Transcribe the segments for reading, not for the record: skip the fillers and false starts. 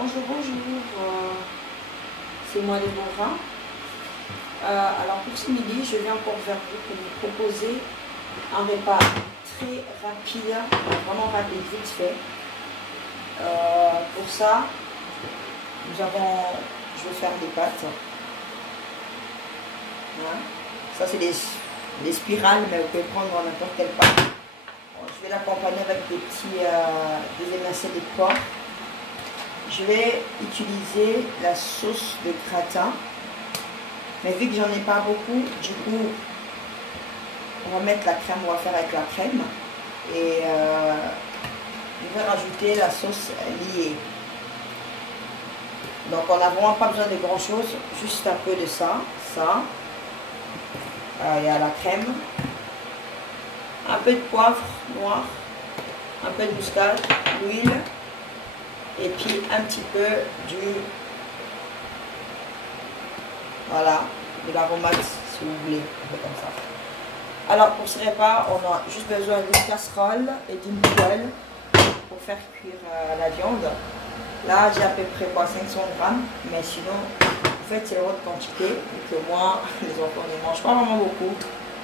Bonjour, c'est moi Déborah. Alors pour ce midi, je viens encore vers vous pour vous proposer un repas très rapide, vraiment rapide, vite fait. Pour ça, je vais faire des pâtes. Voilà. Ça c'est des spirales, mais vous pouvez prendre n'importe quelle pâte. Bon, je vais l'accompagner avec des émincés de porc. Je vais utiliser la sauce de gratin, mais vu que j'en ai pas beaucoup, du coup on va mettre la crème, on va faire avec la crème et je vais rajouter la sauce liée. Donc on n'a vraiment pas besoin de grand chose, juste un peu de ça, il y a la crème, un peu de poivre noir, un peu de muscade, l'huile. Et puis un petit peu de l'aromate si vous voulez, un peu comme ça. Alors pour ce repas, on a juste besoin d'une casserole et d'une poêle pour faire cuire la viande. Là j'ai à peu près 500 grammes, mais sinon en fait c'est votre quantité, et que moi les enfants ne mangent pas vraiment beaucoup.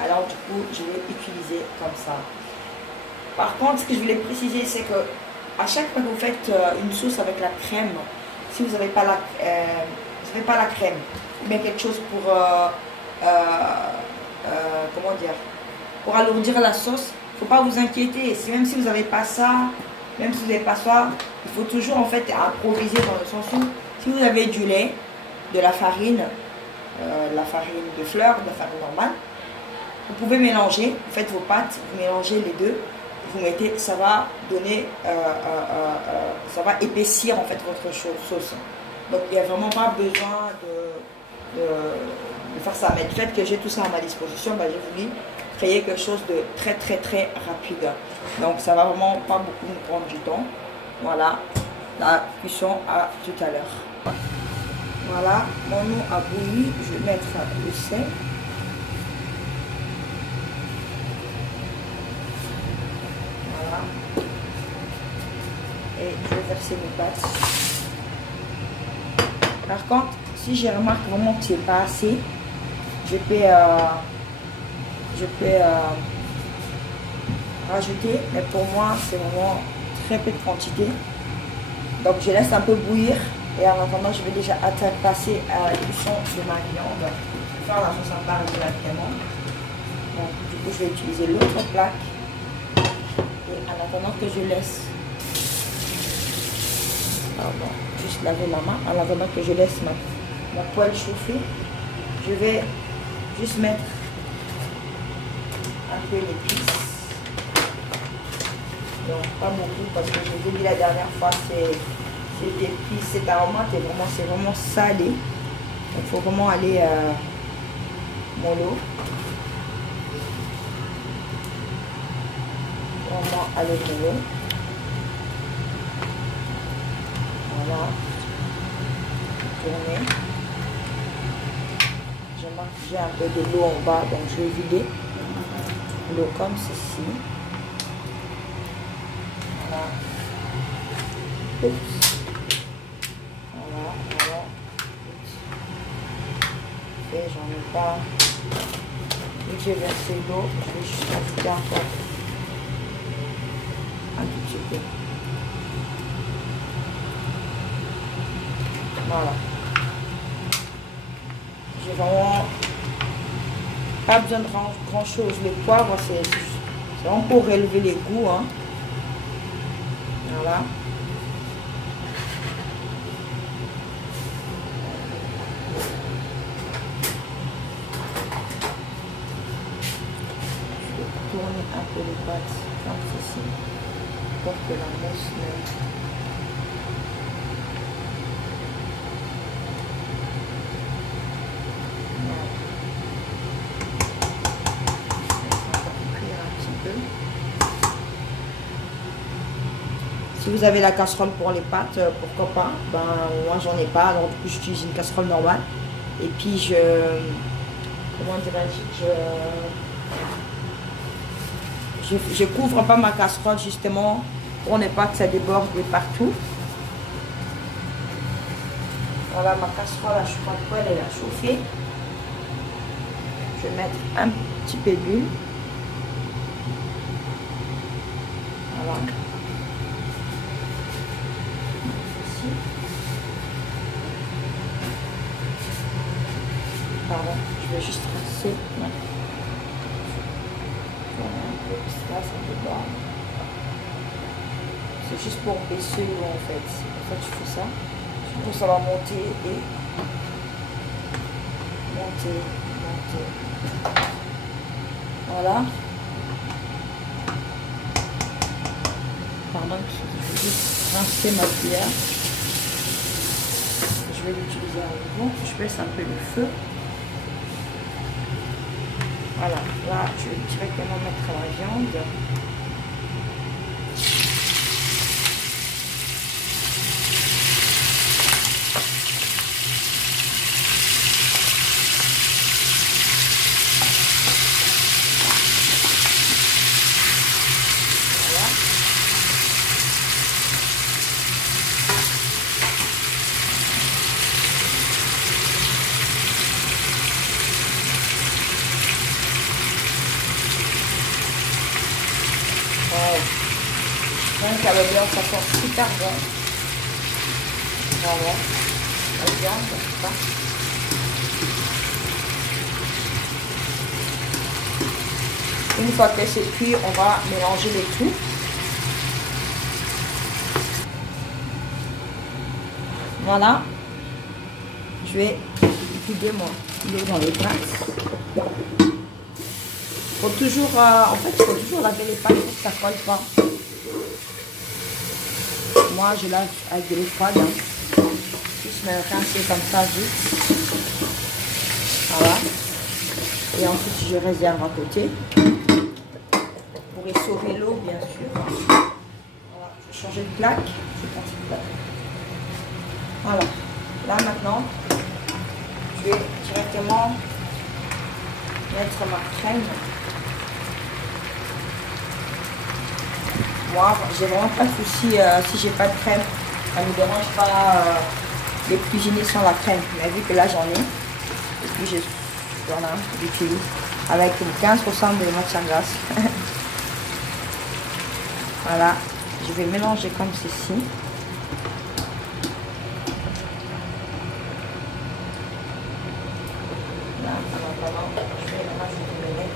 Alors du coup je vais utiliser comme ça. Par contre ce que je voulais préciser, c'est que à chaque fois que vous faites une sauce avec la crème, si vous n'avez pas la crème, ou bien quelque chose pour comment dire, pour alourdir la sauce, il ne faut pas vous inquiéter. Même si vous n'avez pas ça, il faut toujours en fait improviser dans le sens où si vous avez du lait, de la farine de fleur, de la farine normale, vous pouvez mélanger, vous faites vos pâtes, vous mélangez les deux. Vous mettez, ça va donner, ça va épaissir en fait votre sauce. Donc il n'y a vraiment pas besoin de faire ça. Mais le fait que j'ai tout ça à ma disposition, j'ai voulu créer quelque chose de très rapide. Donc ça va vraiment pas beaucoup nous prendre du temps. Voilà, la cuisson à tout à l'heure. Voilà, mon eau a bouilli, je vais mettre le sel. Et je vais verser mes pâtes. Par contre, si je remarque vraiment que ce n'est pas assez, je peux rajouter, mais pour moi c'est vraiment très peu de quantité. Donc je laisse un peu bouillir et en attendant je vais déjà passer à la cuisson de ma viande. Je vais faire la sauce à part directement. Donc du coup je vais utiliser l'autre plaque et en attendant que je laisse juste laver la main, en attendant que je laisse ma poêle chauffer, je vais juste mettre un peu d'épices. Donc pas beaucoup parce que je vous ai dit la dernière fois, c'est épices, cet aromate c'est vraiment salé. Donc il faut vraiment aller mollo. Vraiment aller mollo. Voilà, tourner. Je marque que j'ai un peu de l'eau en bas, donc je vais vider l'eau comme ceci. Voilà. Oups. Voilà. Oups. Et j'en ai pas. Dès que j'ai versé l'eau, je vais juste ajouter encore un tout petit peu. Voilà. J'ai vraiment pas besoin de grand chose. Le poivre, c'est vraiment pour relever les goûts. Hein. Voilà. Je vais tourner un peu les pâtes comme ceci pour que la mousse ne... Si vous avez la casserole pour les pâtes, pourquoi pas. Moi j'en ai pas, alors du coup j'utilise une casserole normale. Et puis comment dirais-je, je couvre pas ma casserole justement pour ne pas que ça déborde de partout. Voilà, ma casserole à chocolat de poêle, elle a chauffé. Je vais mettre un petit peu d'huile. Voilà. Ici. Pardon, je vais juste rincer. Voilà, un peu ça, ça peut pas. C'est juste pour baisser l'eau en fait. En fait, je fais ça. Pour ça va monter et monter. Voilà. Pardon, je vais juste rincer ma cuillère. Je vais l'utiliser à nouveau. Je baisse un peu le feu. Voilà, là je vais directement mettre la viande. Donc avec le beurre, ça sent super bon. Voilà. La viande, ça. Une fois que c'est cuit, on va mélanger le tout. Voilà. Je vais vider mon eau dans les pâtes. Faut toujours, en fait, il faut toujours laver les pâtes pour que ça ne colle pas. Moi, je lave avec de l'eau froide. Hein. Juste me rincer comme ça, vite. Voilà. Et ensuite, je réserve à côté. Pour y sauver l'eau, bien sûr. Voilà. Je vais changer de plaque. Voilà. Là, maintenant, je vais directement mettre ma crème. Moi, j'ai vraiment pas de souci si j'ai pas de crème. Ça ne me dérange pas de cuisiner sans la crème. Mais vu que là, j'en ai. Et puis, voilà, j'utilise avec 15% de matière grasse. Voilà. Je vais mélanger comme ceci. Là, je vais rajouter mes lait.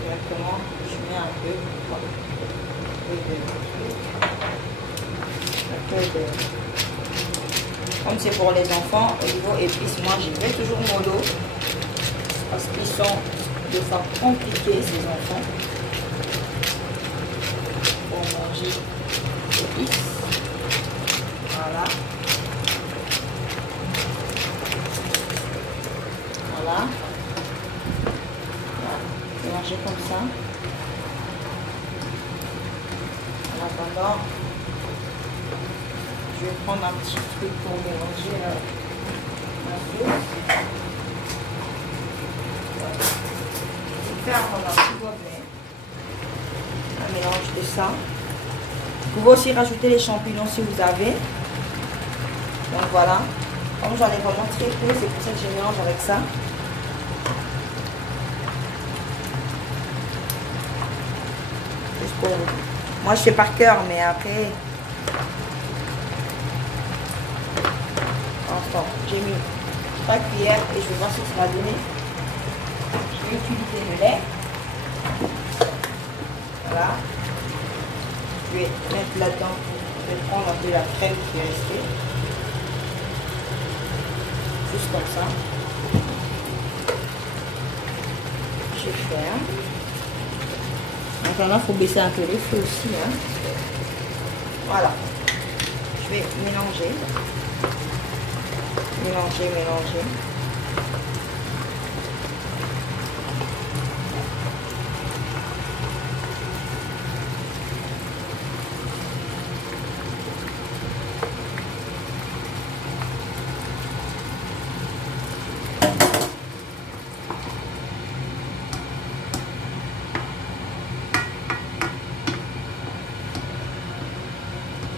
Directement, je mets un peu de comme c'est pour les enfants, au niveau épices, moi je mets toujours mon lot parce qu'ils sont de fois compliqués ces enfants pour manger épices. Voilà. Voilà. Mélanger comme ça. En attendant, je vais prendre un petit truc pour mélanger la sauce. Je vais faire un petit gobelet. Un mélange de ça. Vous pouvez aussi rajouter les champignons si vous avez. Donc voilà. Comme j'en ai vraiment très peu, c'est pour ça que je mélange avec ça. Juste pour... Moi je fais par cœur, mais après... Enfin, j'ai mis 3 cuillères et je vais voir ce que ça va donner. Je vais utiliser le lait. Voilà. Je vais mettre là-dedans. Je vais prendre un peu la crème qui est restée. Juste comme ça. Je ferme. Maintenant, il faut baisser un peu le feu aussi. Hein. Voilà. Je vais mélanger. Mélanger.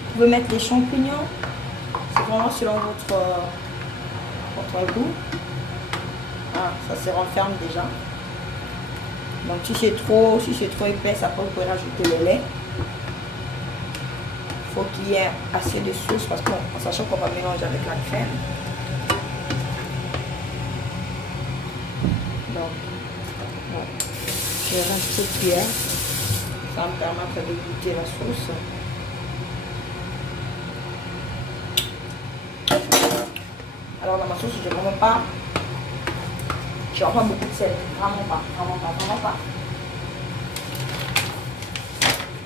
Vous pouvez mettre les champignons vraiment selon votre goût. Ah, ça se renferme déjà. Donc si c'est trop épaisse, après vous pouvez rajouter le lait. Il faut qu'il y ait assez de sauce parce qu'en sachant qu'on va mélanger avec la crème. Donc, bon, je vais rajouter une cuillère. Ça va me permettre de goûter la sauce. Alors dans ma sauce, je ne vraiment pas. Je n'aurai pas beaucoup de sel. Vraiment pas.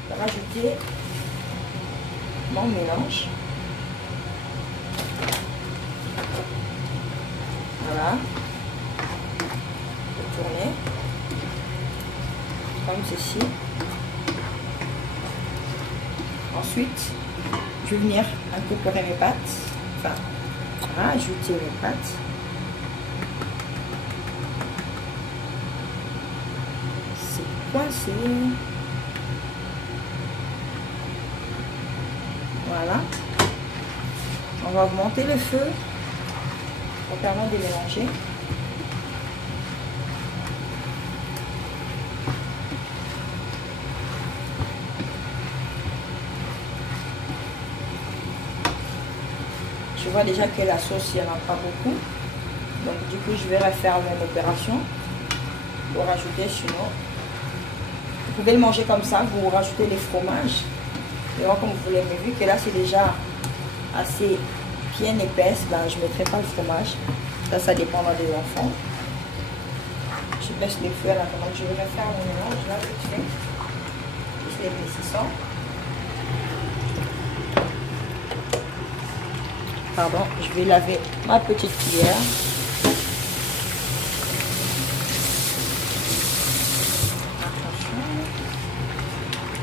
Je vais rajouter mon mélange. Voilà. Je vais tourner. Comme ceci. Ensuite, je vais venir incorporer mes pâtes. Enfin, rajouter mes pâtes. C'est coincé. Voilà. On va augmenter le feu pour permettre de mélanger. Je vois déjà que la sauce, il n'y en a pas beaucoup. Donc du coup, je vais refaire la même opération pour rajouter sinon. Vous pouvez le manger comme ça, vous rajoutez les fromages. Et voir comme vous voulez, mais vu que là c'est déjà assez bien épaisse, ben, je ne mettrai pas le fromage. Ça dépendra des enfants. Je baisse le feu à l'intérieur. Je vais refaire mon mélange là vite fait. Juste l'épaississant. Pardon, je vais laver ma petite cuillère.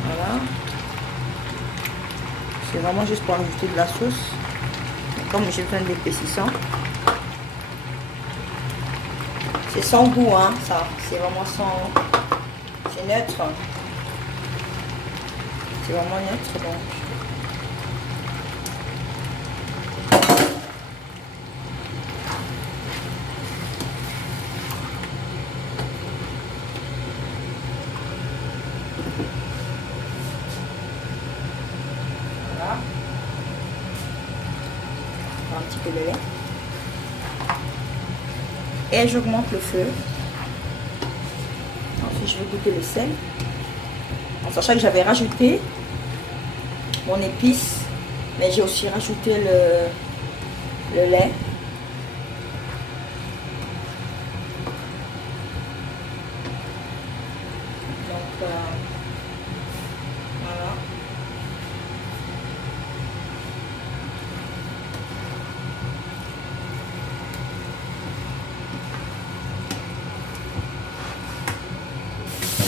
Voilà. C'est vraiment juste pour ajouter de la sauce. Comme j'ai plein d'épaississant. C'est sans goût, hein, ça. C'est vraiment sans... C'est neutre. C'est vraiment neutre, donc... Un petit peu de lait et j'augmente le feu. Ensuite je vais goûter le sel en sachant que j'avais rajouté mon épice, mais j'ai aussi rajouté le lait. Donc voilà.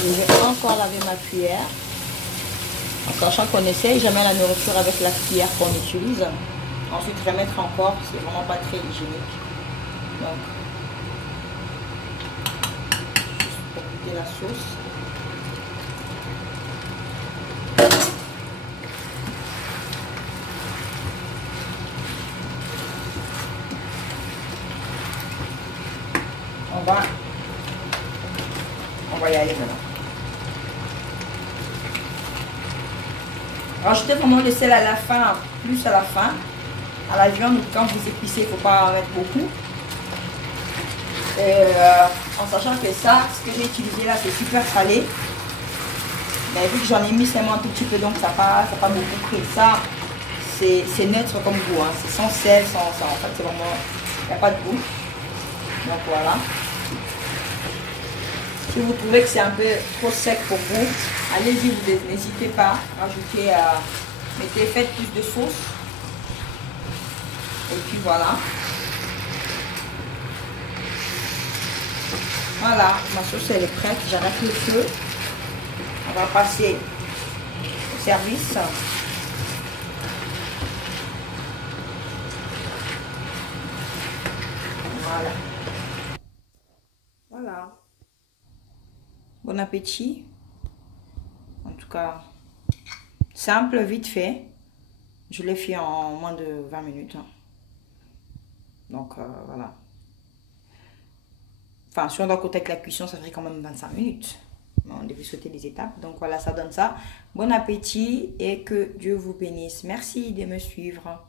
Je vais encore laver ma cuillère. En sachant qu'on essaye jamais la nourriture avec la cuillère qu'on utilise. Ensuite remettre encore, c'est vraiment pas très hygiénique. Donc, juste pour goûter la sauce. On va y aller maintenant. Rajoutez vraiment le sel à la fin, plus à la fin. À la viande, quand vous épicez, il ne faut pas en mettre beaucoup. Et en sachant que ça, ce que j'ai utilisé là, c'est super salé. Mais vu que j'en ai mis seulement un tout petit peu, donc ça n'a pas beaucoup pris. Ça, c'est neutre comme goût. Hein. C'est sans sel, sans ça. En fait, c'est vraiment... Il n'y a pas de goût. Donc voilà. Si vous trouvez que c'est un peu trop sec pour vous, allez-y, n'hésitez pas à rajouter, faites plus de sauce. Et puis voilà. Voilà, ma sauce elle est prête, j'arrête le feu. On va passer au service. Voilà. Voilà. Bon appétit. En tout cas, simple, vite fait. Je l'ai fait en moins de 20 minutes. Donc, voilà. Enfin, si on doit compter avec la cuisson, ça ferait quand même 25 minutes. On devait sauter les étapes. Donc, voilà, ça donne ça. Bon appétit et que Dieu vous bénisse. Merci de me suivre.